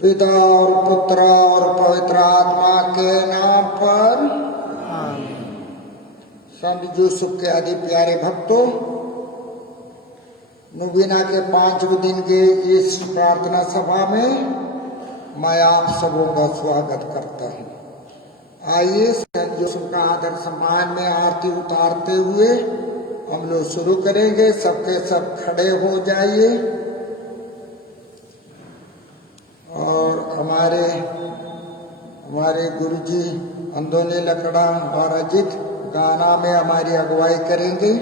पिता और पुत्र और पवित्र आत्मा के नाम पर संत यूसुफ के अति प्यारे भक्तों, नबीना के 5वें दिन के इस प्रार्थना सभा में मैं आप सबों का स्वागत करता हूँ। आइए संत यूसुफ का आदर सम्मान में आरती उतारते हुए हम लोग शुरू करेंगे। सबके सब खड़े हो जाइए और हमारे गुरुजी अंदोनी लकड़ा और अजित गाना में हमारी अगुवाई करेंगे।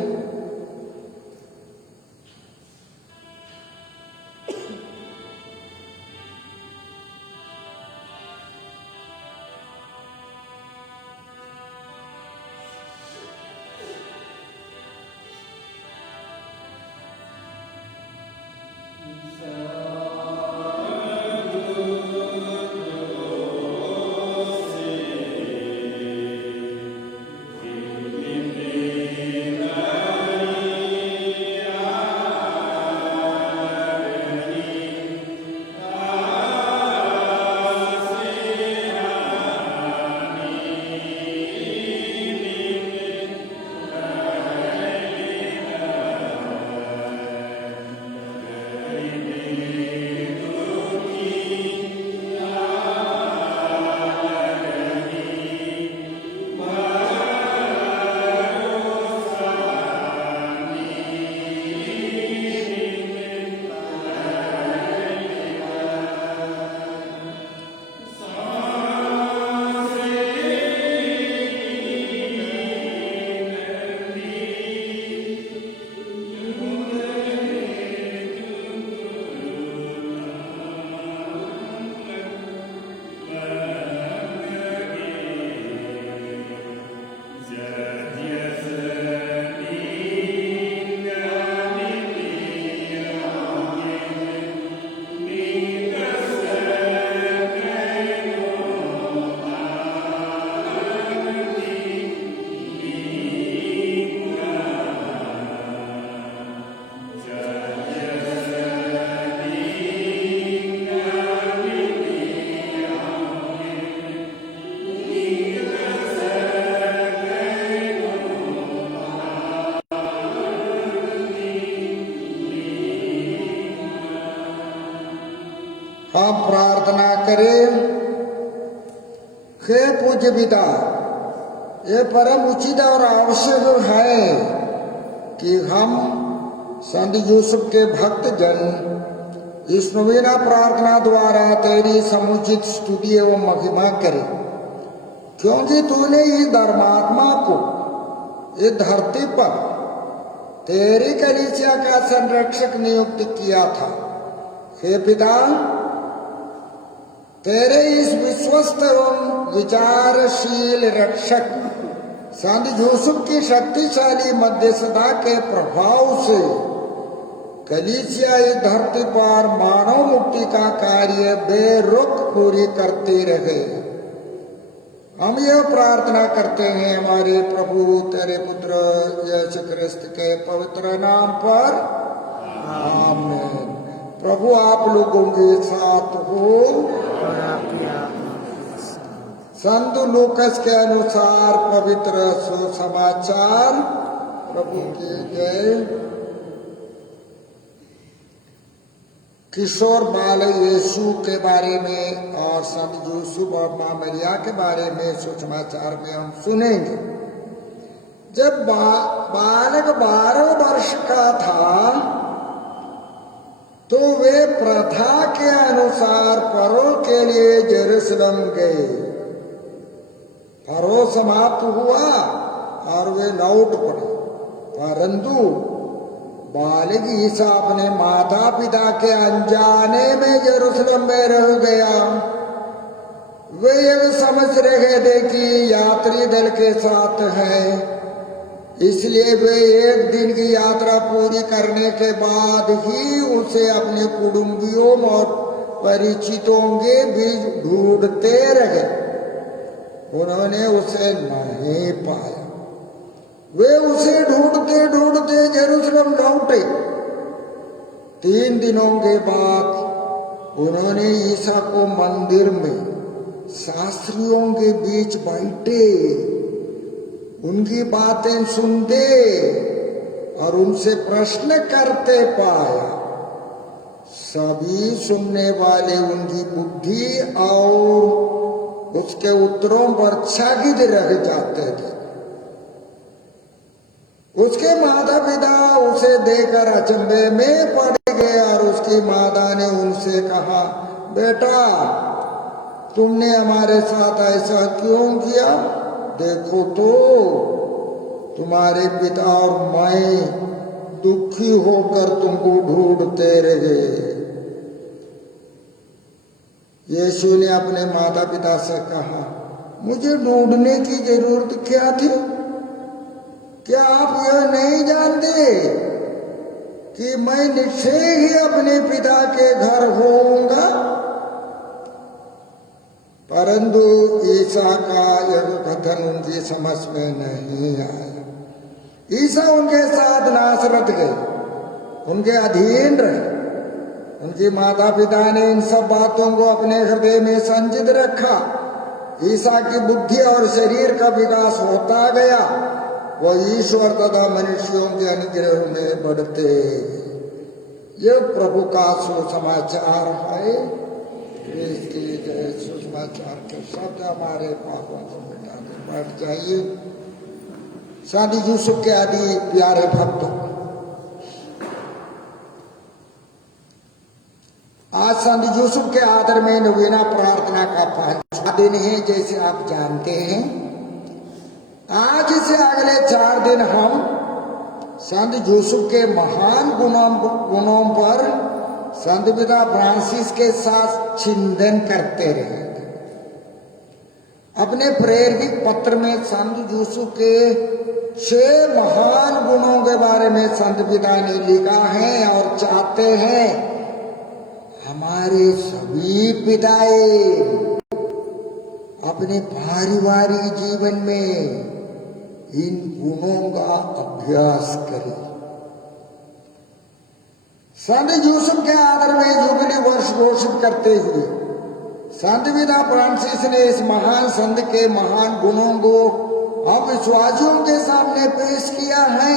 हम प्रार्थना करें। हे पूज्य पिता, ये परम उचित और आवश्यक है कि हम संत यूसुफ के भक्त जन इस नवीना प्रार्थना द्वारा तेरी समुचित स्तुति एवं महिमा करें, क्योंकि तूने इस धर्मात्मा को इस धरती पर तेरी कलीसिया का संरक्षक नियुक्त किया था। हे पिता, तेरे इस विश्वस्त एवं विचारशील रक्षक संत यूसुफ की शक्तिशाली मध्यस्थता के प्रभाव से कलीसिया इस धरती पर मानव मुक्ति का कार्य बेरुख पूरी करती रहे। हम यह प्रार्थना करते हैं हमारे प्रभु तेरे पुत्र यीशु ख्रिस्त के पवित्र नाम पर, आमीन। प्रभु आप लोगों के साथ हो। संत लूकस के अनुसार पवित्र सुसमाचार। प्रभु की जय। किशोर बाल यीशु के बारे में और संत यूसुफ और मां मरिया के बारे में सुसमाचार में हम सुनेंगे। जब बालक 12 वर्ष का था तो वे प्रथा के अनुसार फरो के लिए यरूशलेम गए। फरो समाप्त हुआ और वे लौट पड़े, परंतु बालक ईसा अपने माता पिता के अनजाने में यरूशलेम में रह गया। वे यह समझ रहे थे कि यात्री दल के साथ है, इसलिए वे एक दिन की यात्रा पूरी करने के बाद ही उसे अपने कुटुंबियों और परिचितों के बीच ढूंढते रहे। उन्होंने उसे नहीं पाया। वे उसे ढूंढते ढूंढते यरूशलेम लौटे। 3 दिनों के बाद उन्होंने ईसा को मंदिर में शास्त्रियों के बीच बैठे उनकी बातें सुनते और उनसे प्रश्न करते पाया। सभी सुनने वाले उनकी बुद्धि और उसके उत्तरों पर चकित रह जाते थे। उसके माता पिता उसे देखकर अचंभे में पड़ गए और उसकी माता ने उनसे कहा, बेटा तुमने हमारे साथ ऐसा क्यों किया? देखो तो तुम्हारे पिता और मैं दुखी होकर तुमको ढूंढते रहे। यीशु ने अपने माता पिता से कहा, मुझे ढूंढने की जरूरत क्या थी? क्या आप यह नहीं जानते कि मैं निश्चय ही अपने पिता के घर होऊंगा? परंतु ईसा का यह कथन उनकी समझ में नहीं आया। ईसा उनके साथ नासरत गए, उनके अधीन रहे। उनकी माता पिता ने इन सब बातों को अपने हृदय में संचित रखा। ईसा की बुद्धि और शरीर का विकास होता गया। वह ईश्वर तथा मनुष्यों के अनुग्रह में बढ़ते। यह प्रभु का सुसमाचार है। इसके जय। सुसमाचार के शब्द हमारे पापों को मिटाने बढ़ जाइए। सादी यूसुफ के आदि प्यारे भक्तों, आज संत यूसुफ के आदर में नवीना प्रार्थना का 5वां दिन है। जैसे आप जानते हैं, आज से अगले 4 दिन हम संत यूसुफ के महान गुणों पर संत पिता फ्रांसिस के साथ चिंतन करते रहे। अपने प्रेरित पत्र में संत यूसुफ के 6 महान गुणों के बारे में संत पिता ने लिखा है और चाहते हैं हमारे सभी पिताए अपने पारिवारिक जीवन में इन गुणों का अभ्यास करें। संत यूसुफ के आदर में जुबली वर्ष घोषित करते हुए संत पिता फ्रांसिस ने इस महान संत के महान गुणों को अब विश्वासियों के सामने पेश किया है।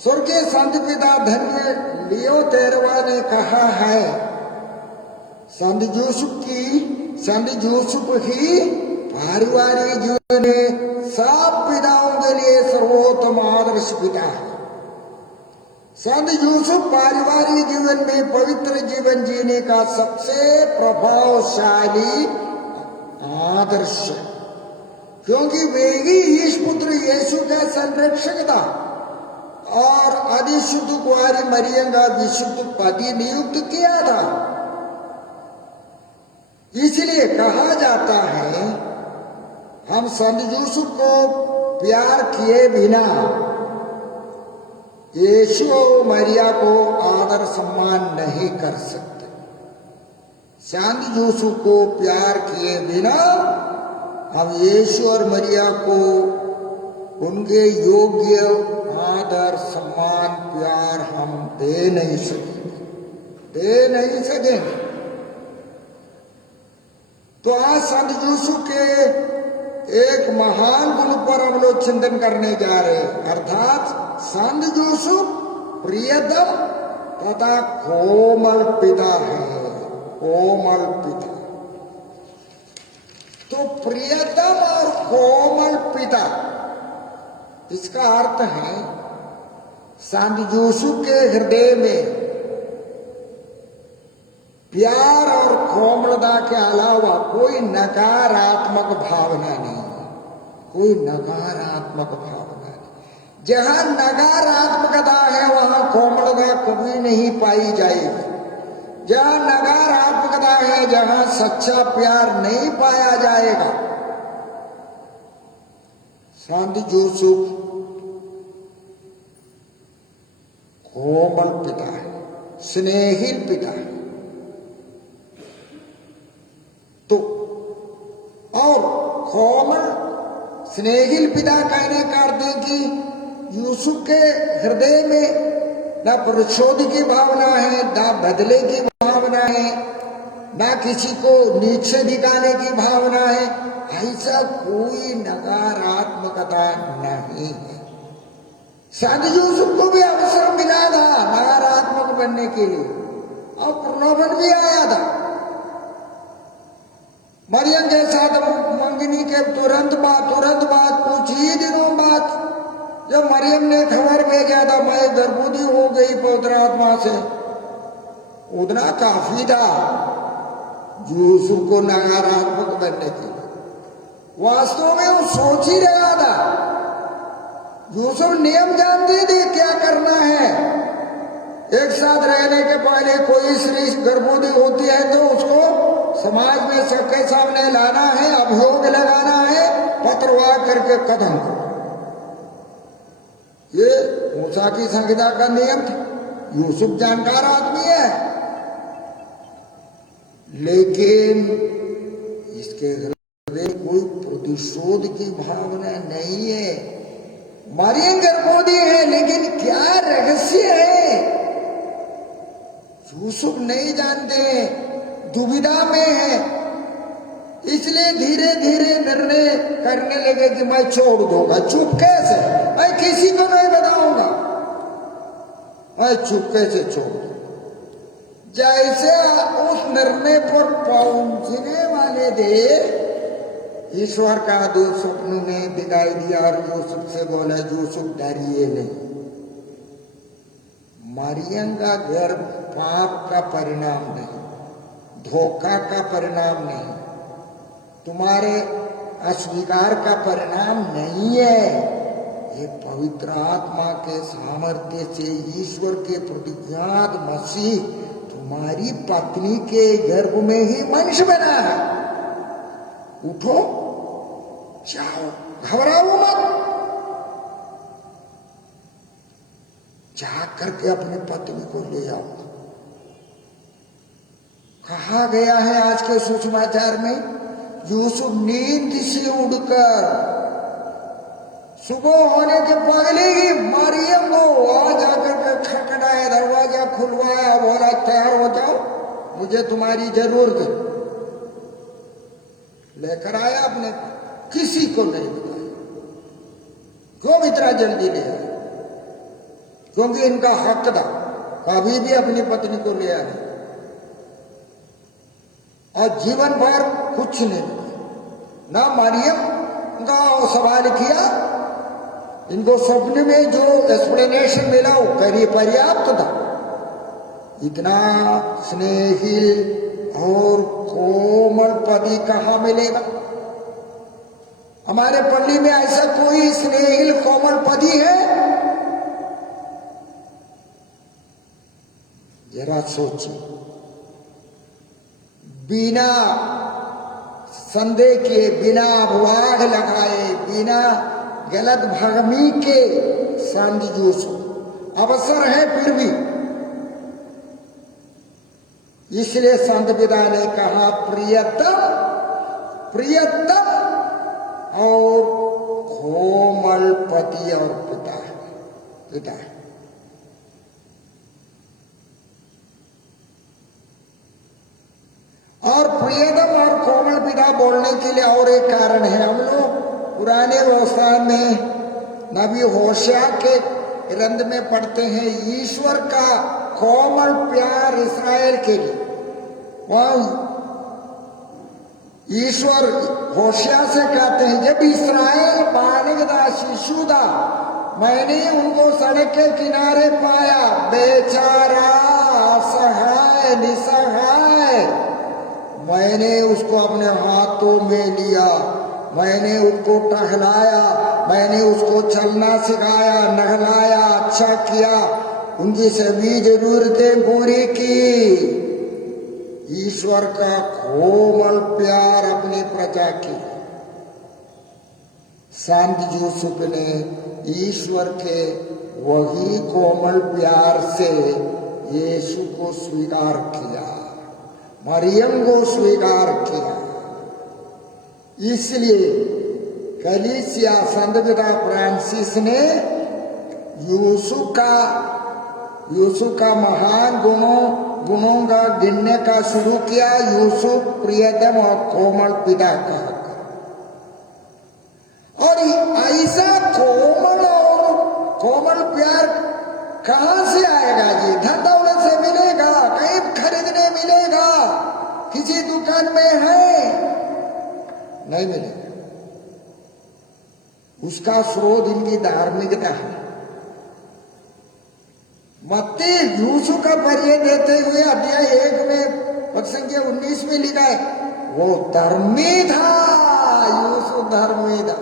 स्वर्गीय संत पिता धन्य लियो 13वां ने कहा है, संत यूसुफ ही पारिवारिक जीवन में सब पिताओं के लिए सर्वोत्तम आदर्श पिता है। संत यूसुफ पारिवारिक जीवन में पवित्र जीवन जीने का सबसे प्रभावशाली आदर्श, क्योंकि वे ही ईशपुत्र यीशु का संरक्षक था और अधिशुद्ध कुंवारी मरियम का विशुद्ध पति नियुक्त किया था। इसलिए कहा जाता है हम संत यूसुफ को प्यार किए बिना यीशु और मरिया को आदर सम्मान नहीं कर सकते। संत यूसुफ को प्यार किए बिना हम यीशु और मरिया को उनके योग्य आदर सम्मान प्यार हम दे नहीं सकेंगे। तो आज संत यूसुफ के एक महान गुण पर हम लोग चिंतन करने जा रहे हैं, अर्थात संत यूसुफ प्रियतम तथा कोमल पिता है। कोमल पिता, तो प्रियतम और कोमल पिता, इसका अर्थ है संत यूसुफ के हृदय में प्यार और कोमलता के अलावा कोई नकारात्मक भावना नहीं, कोई नकारात्मक भावना नहीं। जहां नकारात्मकता है वहां कोमलता कभी नहीं पाई जाएगी। जहां नकारात्मकता है, जहां सच्चा प्यार नहीं पाया जाएगा। संत यूसुफ कोमल पिता है, स्नेहिल पिता है। तो और कोमल स्नेहिल पिता कहने का अर्थ है कि यूसुफ के हृदय में न प्रतिशोध की भावना है, न बदले की भावना भावना है, ना किसी को नीचे दिखाने की भावना है, ऐसा कोई नकारात्मकता नहीं है। संत यूसुफ को भी अवसर मिला था नकारात्मक बनने के लिए और प्रलोभन भी आया था। मरियम के साथ मंगनी के तुरंत बाद कुछ ही दिनों बाद जब मरियम ने खबर भेजा था मैं गर्भवती हो गई पवित्र आत्मा से, उतना काफी था यूसुफ को नकारात्मक बनने के लिए। वास्तव में वो सोच ही रहा था, यूसुफ नियम जानते थे क्या करना है। एक साथ रहने के पहले कोई स्त्री गर्भवती होती है तो उसको समाज में सबके सामने लाना है, अभियोग लगाना है, पत्रवाह करके कदम करो। ये मूसा की संहिता का नियम था। यूसुफ जानकार आदमी है, लेकिन इसके हृदय कोई प्रतिशोध की भावना नहीं है। मरियम गर्भवती है, लेकिन क्या रहस्य है यूसुफ नहीं जानते, दुविधा में है। इसलिए धीरे धीरे निर्णय करने लगे कि मैं छोड़ दूंगा चुपके से, मैं किसी को नहीं बताऊंगा, मैं चुपके से छोड़ दूंगा। जैसे उस निर्णय पर पहुंचने वाले थे, ईश्वर का दूत स्वप्न में दिखाई दिया और यूसुफ से बोला, यूसुफ डरिए नहीं। मरियम का गर्भ पाप का परिणाम नहीं, धोखा का परिणाम नहीं, तुम्हारे अस्वीकार का परिणाम नहीं है। ये पवित्र आत्मा के सामर्थ्य से ईश्वर के प्रतिज्ञात मसीह तुम्हारी पत्नी के गर्भ में ही मनुष्य बना है। उठो, जाओ, घबराओ मत, जा करके अपनी पत्नी को ले आओ। कहा गया है आज के सुसमाचार में, यूसुफ नींद से उठकर सुबह होने के पहले ही मरियम को आ जाकर के खटखटाया, दरवाजा खुलवाया, बोला तैयार हो जाओ, मुझे तुम्हारी जरूरत है। लेकर आया अपने, किसी को नहीं बताया। क्यों इतना जल्दी ले आया? क्योंकि इनका हक था, कभी भी अपनी पत्नी को ले आए और जीवन भर कुछ नहीं ना मरियम का सवाल किया। इनको स्वप्न में जो एक्सप्लेनेशन मिला वो पर्याप्त था। इतना स्नेहिल और कोमल पति कहाँ मिलेगा? हमारे पल्ली में ऐसा कोई स्नेहिल कोमल पति है? जरा सोचिए। बिना संदेह के, बिना अभवाह लगाए, बिना गलत भगमी के संत यूसुफ अवसर है फिर भी। इसलिए संत पिता ने कहा, प्रियतम प्रियतम और कोमल पति और पिता है। और प्रियतम और कोमल पिता बोलने के लिए और एक कारण है। हम लोग पुराने व्यवस्था में नबी होशिया के ग्रंथ में पढ़ते हैं, ईश्वर का कोमल प्यार इस्राएल के लिए। वह ईश्वर होशिया से कहते हैं, जब इस्राएल बालक था, शिशु था, मैंने उनको सड़क के किनारे पाया, बेचारा, असहाय, निसहाय। मैंने उसको अपने हाथों में लिया, मैंने उसको टहलाया, मैंने उसको चलना सिखाया, नहलाया, अच्छा किया, उनकी सभी जरूरतें पूरी की। ईश्वर का कोमल प्यार अपनी प्रजा की। संत यूसुफ ने ईश्वर के वही कोमल प्यार से यीशु को स्वीकार किया, मरियम को स्वीकार किया। इसलिए कलीसिया संत पिता फ्रांसिस ने यूसुफ का यूसुफ का महान गुणों का गिनने का शुरू किया। यूसुफ प्रियतम और कोमल पिता का, और ऐसा कोमल और कोमल प्यार कहां से आएगा जी? धन दौलत से मिलेगा? कहीं खरीदने मिलेगा? किसी दुकान में है? नहीं मिलेगा। उसका स्रोत इनकी धार्मिकता है। मत्ती यूसुफ का परिचय देते हुए अध्याय 1 में पद संख्या 19 में लिखा है, वो धर्मी था। यूसुफ धर्मी था।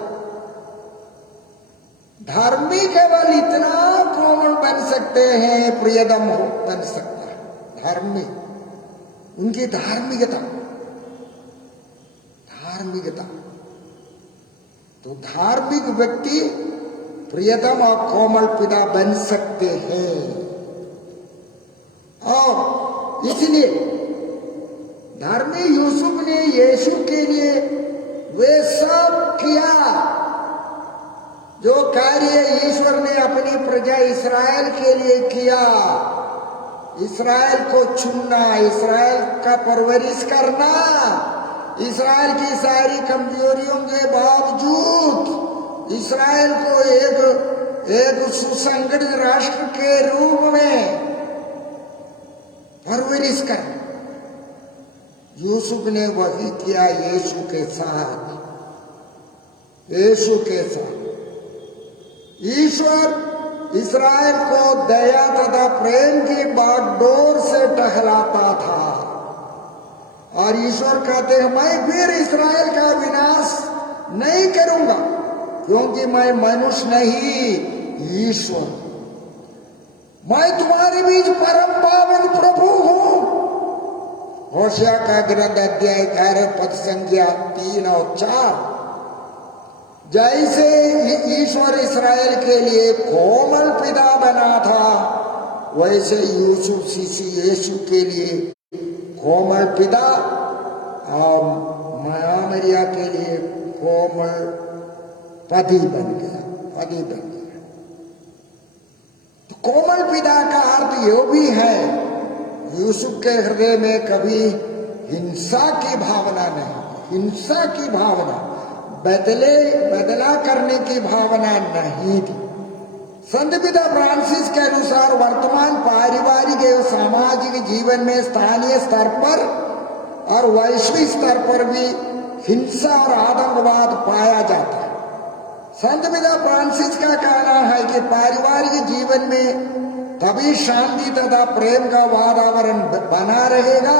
धर्मी केवल इतना कोमल बन सकते हैं, प्रियतम हो बन सकता है। धर्मी, उनकी धार्मिकता। तो धार्मिक व्यक्ति प्रियतम और कोमल पिता बन सकते हैं। और इसलिए धर्मी यूसुफ ने यीशु के लिए वे सब किया जो कार्य ईश्वर ने अपनी प्रजा इस्राएल के लिए किया। इस्राएल को चुनना, इस्राएल का परवरिश करना, इस्राएल की सारी कमजोरियों के बावजूद इस्राएल को एक सुसंगठित राष्ट्र के रूप में परवरिश कर। यूसुफ ने वही किया यीशु के साथ। ईश्वर इस्राएल को दया तथा प्रेम की बागडोर से टहलाता था, और ईश्वर कहते हैं मैं फिर इस्राएल का विनाश नहीं करूंगा, क्योंकि मैं मनुष्य नहीं ईश्वर। मैं तुम्हारे बीच परम पावन प्रभु हूं। होशिया का ग्रंथ अध्याय 11 पद संख्या 3 और 4। जैसे ईश्वर इस्राएल के लिए कोमल पिता बना था, वैसे यूसुफ सीसी यीशु के लिए कोमल पिता और माया मरिया के लिए कोमल पति बन गया। तो कोमल पिता का अर्थ यह भी है, यूसुफ के हृदय में कभी हिंसा की भावना नहीं, हिंसा की भावना, बदला करने की भावना नहीं थी। संत पिता फ्रांसिस के अनुसार वर्तमान पारिवारिक एवं सामाजिक जीवन में स्थानीय स्तर पर और वैश्विक स्तर पर भी हिंसा और आतंकवाद पाया जाता है। संत पिता फ्रांसिस का कहना है कि पारिवारिक जीवन में तभी शांति तथा प्रेम का वातावरण बना रहेगा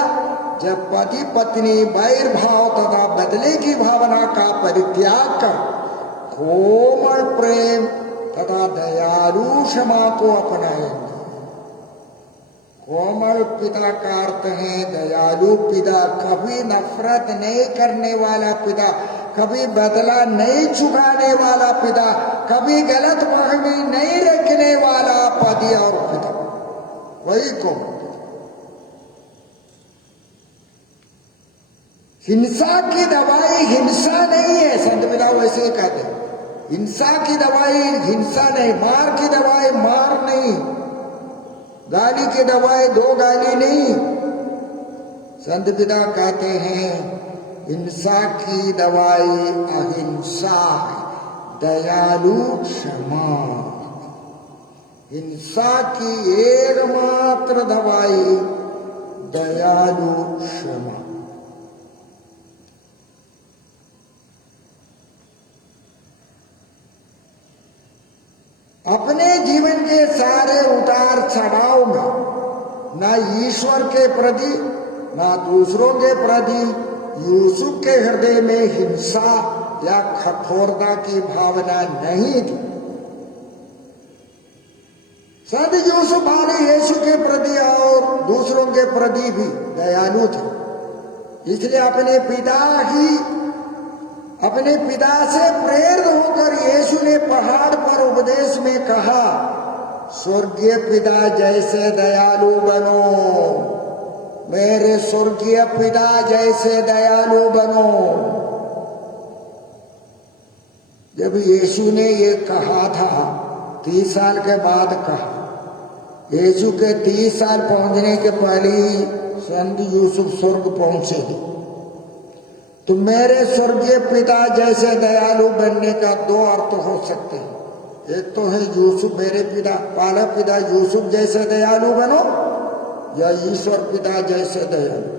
जब पति पत्नी वैर भाव तथा बदले की भावना का परित्याग कर कोमल प्रेम तथा दयालु क्षमा को अपनाएंगे। कोमल पिता का अर्थ है दयालु पिता, कभी नफरत नहीं करने वाला पिता, कभी बदला नहीं चुकाने वाला पिता, कभी गलत फहमी नहीं रखने वाला पति और पिता, वही कोमल। हिंसा की दवाई हिंसा नहीं है, संत पिता वैसे ही कहते हैं। हिंसा की दवाई हिंसा नहीं, मार की दवाई मार नहीं, गाली की दवाई दो गाली नहीं। संत पिता कहते हैं हिंसा की दवाई अहिंसा है, दयालु क्षमा। हिंसा की एकमात्र दवाई दयालु क्षमा। अपने जीवन के सारे उतार चढ़ाव में न ईश्वर के प्रति न दूसरों के प्रति यूसुफ के हृदय में हिंसा या कठोरता की भावना नहीं थी। संत यूसुफ भाई यीशु के प्रति और दूसरों के प्रति भी दयालु थे। इसलिए अपने पिता से प्रेरित होकर यीशु ने पहाड़ पर उपदेश में कहा, स्वर्गीय पिता जैसे दयालु बनो, मेरे स्वर्गीय पिता जैसे दयालु बनो। जब यीशु ने ये कहा था, 30 साल के बाद कहा, यीशु के 30 साल पहुंचने के पहले ही संत यूसुफ स्वर्ग पहुंचे। तो मेरे स्वर्गीय पिता जैसे दयालु बनने का 2 अर्थ हो सकते हैं। एक तो है यूसुफ मेरे पिता पालक पिता यूसुफ जैसे दयालु बनो, या ईश्वर पिता जैसे दयालु।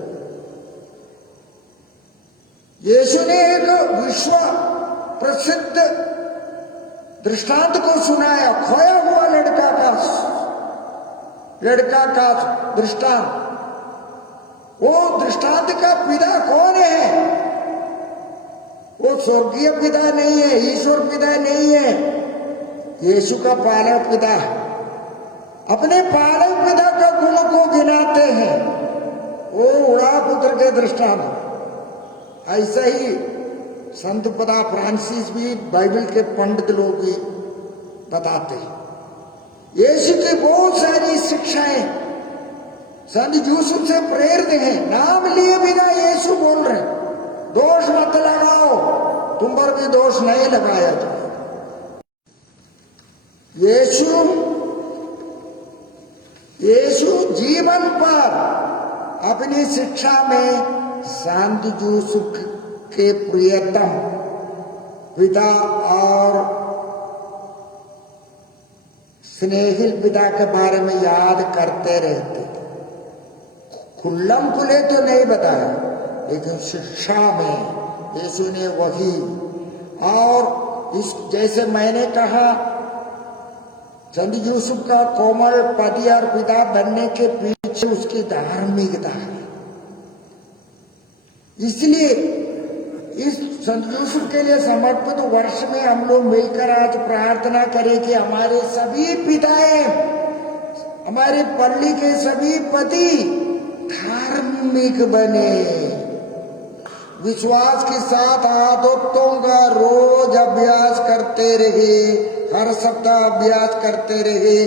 यीशु ने एक विश्व प्रसिद्ध दृष्टांत को सुनाया, खोया हुआ लड़का का दृष्टांत। वो दृष्टांत का पिता कौन है? वो स्वर्गीय पिता नहीं है, ईश्वर पिता नहीं है, यीशु का पालक पिता है। अपने पालक पिता का गुण को गिनाते हैं, वो उड़ा पुत्र के दृष्टांत। ऐसा ही संत पिता फ्रांसिस भी बाइबल के पंडित लोग भी बताते हैं। यीशु की बहुत सारी शिक्षाएं संत यूसुफ से प्रेरित हैं। नाम लिए बिना यीशु बोल रहे हैं, दोष मत लगाओ, तुम पर भी दोष नहीं लगाया जाए। यीशु जीवन पर अपनी शिक्षा में संत यूसुफ के प्रियतम पिता और स्नेहिल पिता के बारे में याद करते रहते थे। खुल्लम खुले तो नहीं बताया, लेकिन शिक्षा में यीशु ने वही। और इस जैसे मैंने कहा, संत यूसुफ का कोमल पति और पिता बनने के पीछे उसकी धार्मिकता है। इसलिए इस संत यूसुफ के लिए समर्पित वर्ष में हम लोग मिलकर आज प्रार्थना करें कि हमारे सभी पिताएं, हमारे पल्ली के सभी पति धार्मिक बने, विश्वास के साथ आदतों का रोज अभ्यास करते रहे, हर सप्ताह अभ्यास करते रहे,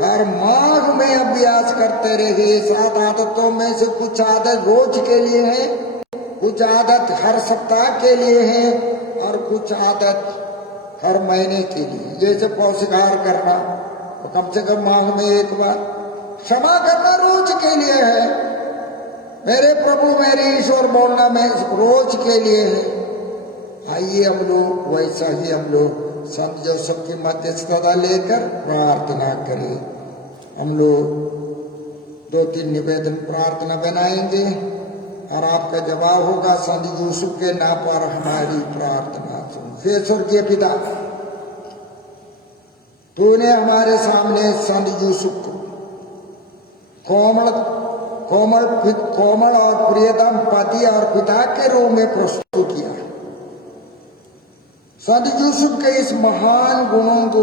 हर माह में अभ्यास करते रहे। 7 आदतों में से कुछ आदत रोज के लिए है, कुछ आदत हर सप्ताह के लिए है, और कुछ आदत हर महीने के लिए। जैसे पौष्टिकार करना तो कम से कम माह में एक बार, क्षमा करना रोज के लिए है, मेरे प्रभु मेरे ईश्वर बोलना में रोज के लिए है। आइए हम लोग वैसा ही हम लोग संत जोसेफ की मध्यस्थता लेकर प्रार्थना करें। हम लोग 2-3 निवेदन प्रार्थना बनाएंगे और आपका जवाब होगा। संत यूसुफ के नाम पर हमारी प्रार्थना सुन। हे स्वर्गीय पिता, तूने हमारे सामने संत यूसुफ को कोमल और प्रियतम पति और पिता के रूप में प्रस्तुत किया। संत यूसुफ के इस महान गुणों को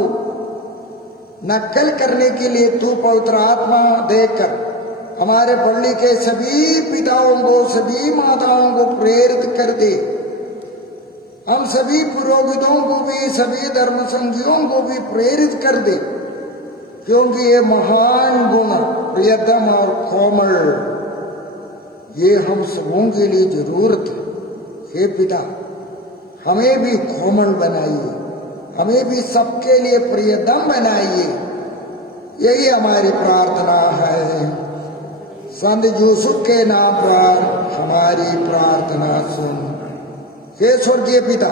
नकल करने के लिए तू पवित्र आत्मा देकर हमारे पल्ली के सभी पिताओं को, सभी माताओं को प्रेरित कर दे। हम सभी पुरोहितों को भी, सभी धर्म संघियों को भी प्रेरित कर दे, क्योंकि ये महान गुण प्रियतम और कोमल, ये हम सबों के लिए जरूरत है। हे पिता, हमें भी कोमल बनाइए, हमें भी सबके लिए प्रियतम बनाइए। यही हमारी प्रार्थना है। संत यूसुफ के नाम पर हमारी प्रार्थना सुन। हे स्वर्गीय पिता,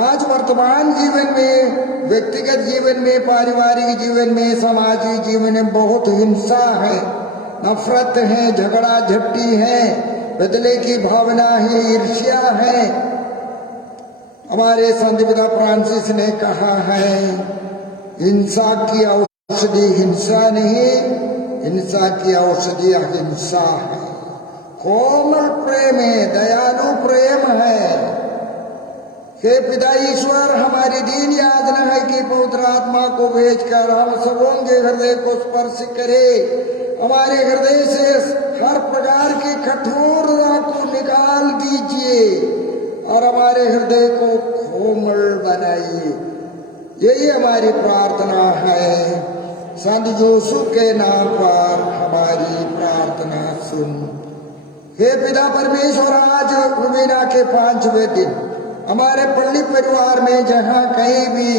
आज वर्तमान जीवन में, व्यक्तिगत जीवन में, पारिवारिक जीवन में, सामाजिक जीवन में बहुत हिंसा है, नफरत है, झगड़ा झपटी है, बदले की भावना है, ईर्ष्या है। हमारे संत पिता फ्रांसिस ने कहा है, हिंसा की औषधि हिंसा नहीं, हिंसा की औषधि अहिंसा है। कोमल प्रेम है, दयालु प्रेम है। हे पिता ईश्वर, हमारी दीन याचना है कि पवित्र आत्मा को भेजकर हम सबों के हृदय को स्पर्श करे, हमारे हृदय से हर प्रकार की कठोरता को निकाल दीजिए और हमारे हृदय को कोमल बनाइए। यही हमारी प्रार्थना है। संत यूसुफ के नाम पर हमारी प्रार्थना सुन। हे पिता परमेश्वर, आज रुबीना के 5वें दिन हमारे पल्ली परिवार में जहाँ कहीं भी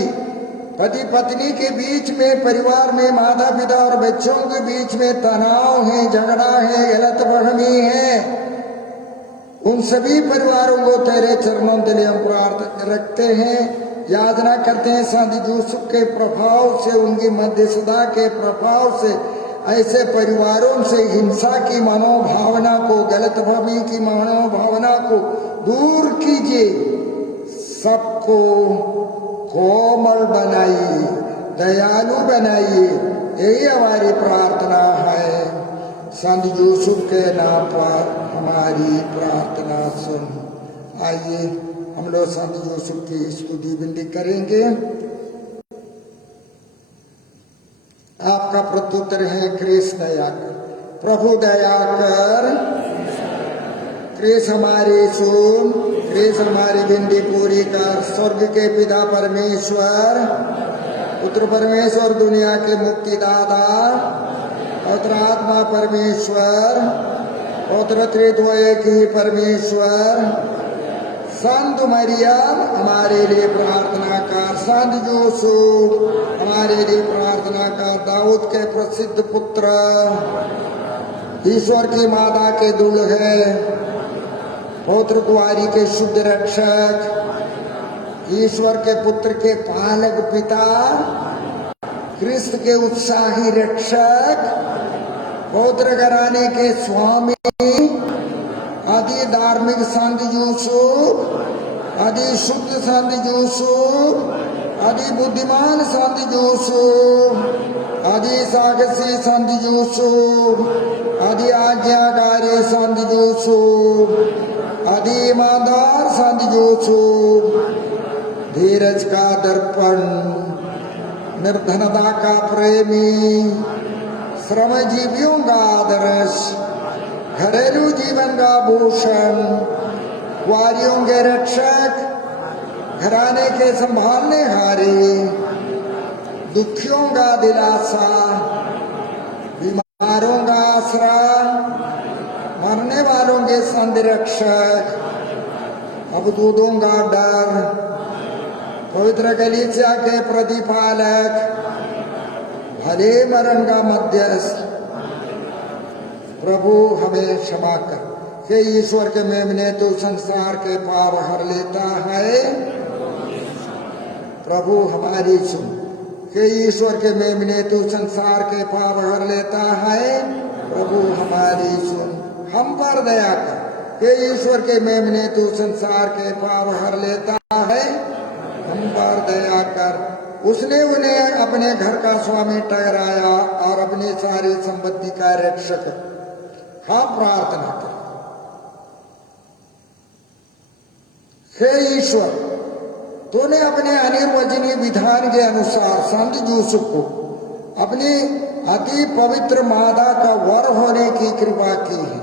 पति पत्नी के बीच में, परिवार में, माता पिता और बच्चों के बीच में तनाव है, झगड़ा है, गलतफहमी है, उन सभी परिवारों को तेरे चरणों के लिए हम प्रार्थना रखते हैं, याचना करते हैं। संत यूसुफ के प्रभाव से, उनकी मध्यस्थता के प्रभाव से ऐसे परिवारों से हिंसा की मनोभावना को, गलतफहमी की मनोभावना को दूर कीजिए, सबको कोमल बनाइए, दयालु बनाइए, यही हमारी प्रार्थना है। संत यूसुफ के नाम पर हमारी प्रार्थना सुन। आइए हम लोग संत यूसुफ की स्तुति विनती करेंगे। आपका प्रत्युत्तर है, कृष्ण दया कर, प्रभु दया कर, कृष्ण हमारी सुन, कृष्ण हमारी विनती पूरी कर। स्वर्ग के पिता परमेश्वर, पुत्र परमेश्वर, दुनिया के मुक्तिदाता, पवित्र आत्मा परमेश्वर, पवित्र त्रित्व एक ही परमेश्वर, संत मरियम हमारे लिए प्रार्थना कर, संत यूसुफ हमारे लिए प्रार्थना कर, दाऊद के प्रसिद्ध पुत्र, ईश्वर की माता के दुल्हे, पौत्र कुंवारी के शुद्ध रक्षक, ईश्वर के पुत्र के पालक पिता, क्रिस्त के उत्साही रक्षक, पौत्र घराने के स्वामी, आदि धार्मिक संत यूसुफ, आदि शुद्ध संत यूसुफ, आदि बुद्धिमान संत यूसुफ, आदि साहसी संत यूसुफ, आदि आज्ञाकारी संत यूसुफ, आदि ईमानदार संत यूसुफ, धीरज का दर्पण, निर्धनता का प्रेमी, श्रमजीवियों का आदर्श, घरेलू जीवन का भूषण, कुंवारियों के रक्षक, घराने के संभालने हारे, दुखियों का दिलासा, बीमारों का आसरा, मरने वालों के संरक्षक, अबदूतों का डर, पवित्र कलीसिया के प्रतिपालक, भले मरण का मध्यस्थ, प्रभु हमें क्षमा कर। हे ईश्वर के मेमने तो संसार के पाप हर लेता है, प्रभु हमारी सुन। हे ईश्वर के मेमने तो संसार के पाप हर लेता है, प्रभु हमारी सुन, हम पर दया कर। हे ईश्वर के मेमने तो संसार के पाप हर लेता है, हम पर दया कर। उसने उन्हें अपने घर का स्वामी ठहराया और अपनी सारी संपत्ति का रक्षक। हम प्रार्थना करें। हे ईश्वर, तूने अपने अनिर्वचनीय विधान के अनुसार संत यूसुफ को अपनी अति पवित्र माता का वर होने की कृपा की है।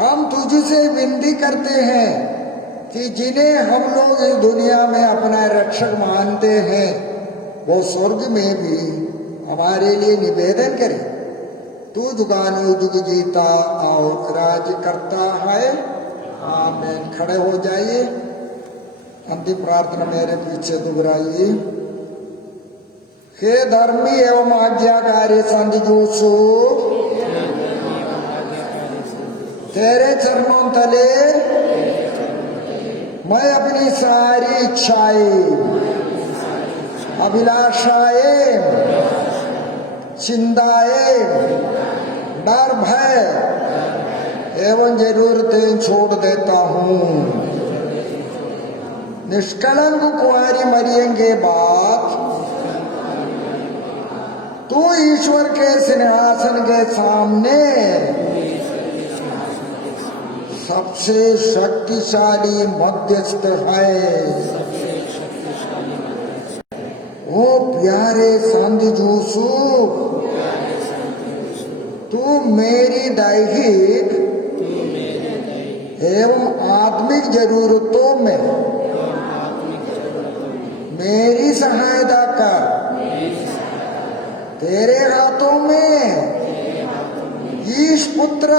हम तुझसे विनती करते हैं कि जिन्हें हम लोग इस दुनिया में अपना रक्षक मानते हैं, वो स्वर्ग में भी हमारे लिए निवेदन करे। तू जुगानुजुग जीता और राज करता है। आमीन। खड़े हो जाइए। अंतिम प्रार्थना मेरे पीछे दोहराइए। हे धर्मी एवं आज्ञाकारी संत यूसुफ, तेरे चरणों तले मैं अपनी सारी इच्छाएं, अभिलाषाएं, चिंताएं, डर, भय एवं जरूरतें छोड़ देता हूँ। निष्कलंक कुंवारी मरियम के बाद तू ईश्वर के सिंहासन के सामने सबसे शक्तिशाली मध्यस्थ है। ओ प्यारे संत यूसुफ, तू मेरी दैहिक एवं आत्मिक जरूरतों में मेरी सहायता कर। तेरे हाथों में ईश पुत्र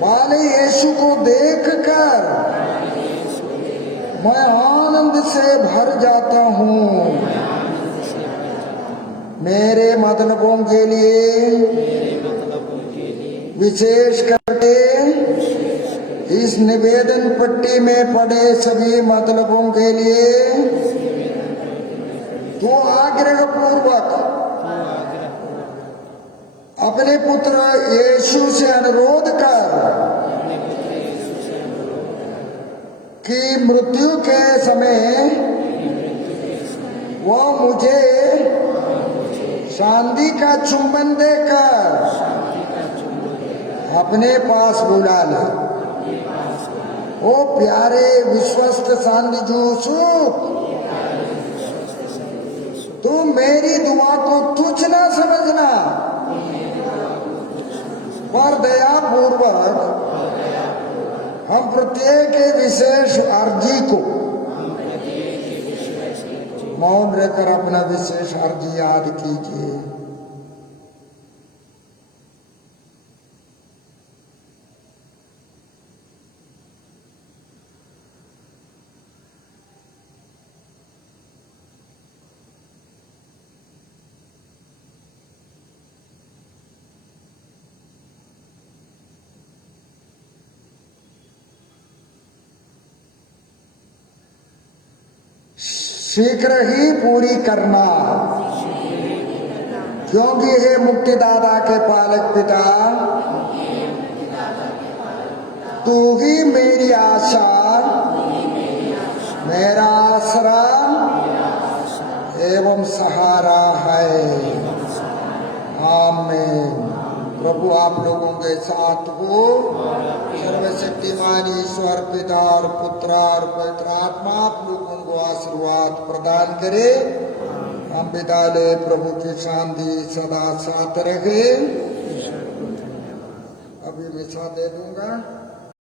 वाले यीशु को देखकर मैं आनंद से भर जाता हूँ। मेरे मतलबों के लिए विशेष करके इस निवेदन पट्टी में पड़े सभी मतलबों के लिए तो आग्रह पूर्वक अपने पुत्र यीशु से अनुरोध कर कि मृत्यु के समय वह मुझे शांति का चुंबन देकर अपने पास बुला ला। ओ प्यारे विश्वस्त शांति जूसुफ, तुम मेरी दुआ को तुच्छ ना समझना, पर दया पूर्वक हम प्रत्येक विशेष अर्जी को मौन रहकर अपना विशेष अर्जी याद कीजिए। शीघ्र ही पूरी करना, क्योंकि हे मुक्तिदाता के पालक पिता, तू ही मेरी आशा, मेरा आसरा एवं सहारा है। आमीन। प्रभु आप लोगों के साथ हो। सर्वशक्तिमान ईश्वर पिता और पुत्र और पवित्र आत्मा आप लोगों को आशीर्वाद प्रदान करे। हम विदा ले। प्रभु की शांति सदा साथ रहे। अभी मिसा दे दूंगा।